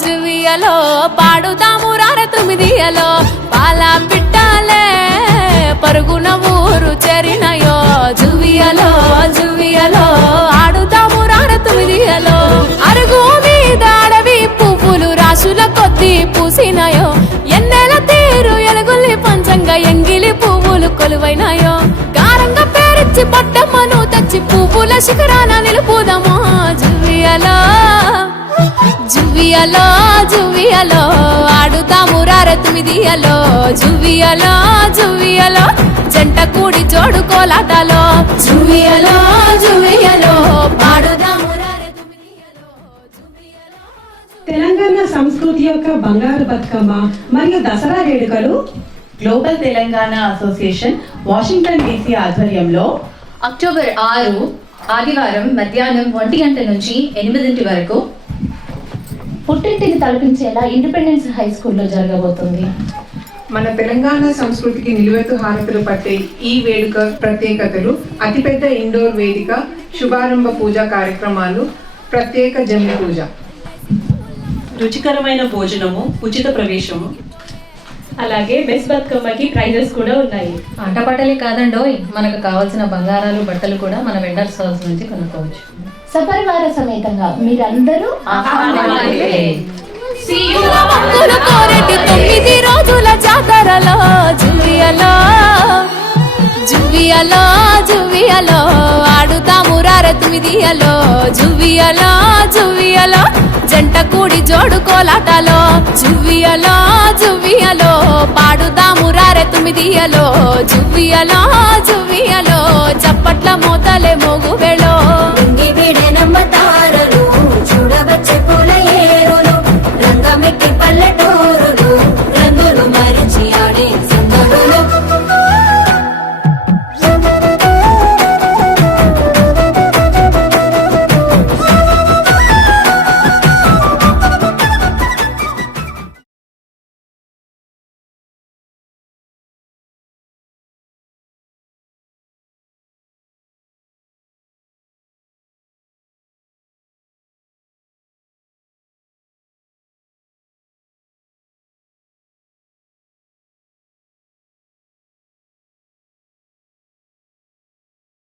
జువియలో పాడుదాము రార తొమ్మిదియలో పాల పిట్టాలే పరుగున ఊరు చేరినయో జువియలో జువియలో ఆడుదాము రార తొమ్మిదియలో అరుగు మీద అడవి పువ్వులు రాసుల కొద్ది పూసినాయో ఎన్నెల తీరు ఎలుగుల్లి పంచంగా ఎంగిలి పువ్వులు కొలువైనాయో గారంగా పేరిచ్చి పట్టమ్మను తెచ్చి పువ్వుల శిఖరాన నిలుపుదమో జువియలో జువియలో జువియలో ఆడుతాము రార తొమ్మిదియలో జువియలో జువియలో జంట కూడి జోడు కోలాటలో జువియలో జువియలో పాడుదాము రార తొమ్మిదియలో జువియలో. తెలంగాణ సంస్కృతి యొక్క బంగారు బతుకమ్మ మరియు దసరా వేడుకలు global Telangana association Washington DC ఆధ్వర్యంలో అక్టోబర్ 6 ఆదివారం మధ్యాహ్నం 1 గంట నుంచి 8 వరకు పుట్టింటిని తలపించేలా ఇండిపెండెన్స్ హై స్కూల్లో జరగబోతుంది. మన తెలంగాణ సంస్కృతికి నిలువెత్తు హారతులు పట్టే ఈ వేడుక ప్రత్యేకతలు అతిపెద్ద ఇండోర్ వేదిక, శుభారంభ పూజా కార్యక్రమాలు, ప్రత్యేక జమ్మి పూజ, రుచికరమైన భోజనము, ఉచిత ప్రవేశము, అలాగే బెస్ట్ బతుకమ్మకి ప్రైజెస్ కూడా ఉన్నాయి. ఆటపాటలే కాదండోయ్, మనకు కావాల్సిన బంగారాలు బట్టలు కూడా మన వెండర్ స్టాల్స్ నుంచి కొనుక్కోవచ్చు. సపరివార సమేతంగా మీరందరూ కోరెటి 9 రోజుల జాతరలో జువియలో జువియలో జువియలో ఆడుతాము రార తొమ్మిదియలో జువియలో జువియలో జంట కూడి జోడు కోలాటలో జువియలో జువియలో పాడుదాము రార తొమ్మిదియలో జువియలో జువియలో చప్పట్ల మోతలే మోగు